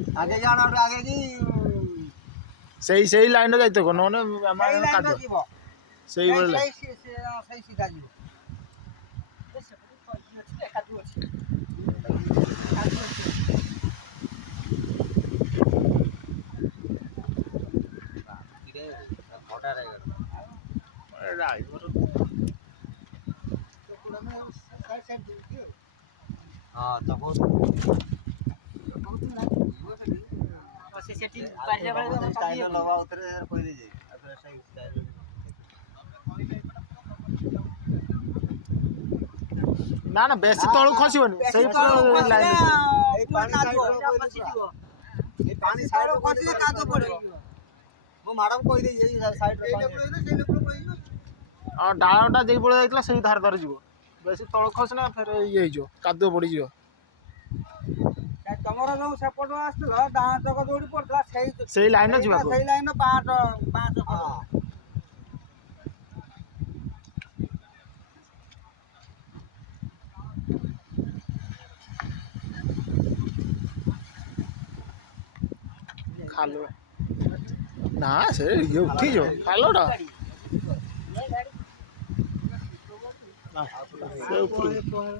आगे जाना आगे की ସେଇ ଲାଇନରେ ଯାଇତେ କହ ନହେଲେ ଆମେ सही लाइन କାଦୁଅ जीवो ସେଇ ବେଳେ सही सीधा जीवो हाँ तो बहुत से सेटिंग पारिया वाला स्टाइल लगा उतरे कोई नहीं जाई अपने सही स्टाइल ନା ନା ବେଶୀ ତଳକୁ ଖସିବନି ସେଇ ଲାଇନ এই পানি সাইড খসিলে কাদো পড়ে ମୁଁ ମ୍ୟାଡମ କହି ଦେଇଛି ଏଇ ସାଇଡ ରେ ହଁ ଡାଳଟା ଯେଇ ପଳେଇ ଯାଇଥିଲା ସେଇ ଧାର ଧାର ଯିବ ବେଶୀ ତଳକୁ ଖସିଲେ ଫେରେ ଇଏ ହେଇଯିବ କାଦୁଅ ପଡ଼ିଯିବ ତମର ଯୋଉ ସେପଟ ଆସିଥିଲ ଡାହାଣ ଚକ ଯୋଉଠି ପଡିଥିଲା ସେଇ ଲାଇନ ଯିବାକୁ ସେଇ ଲାଇନ ପାଞ୍ଚ ଖାଲ ନା ସେ ଇଏ ଉଠିଯିବ ଖାଲଟା ସେ ଉପରକୁ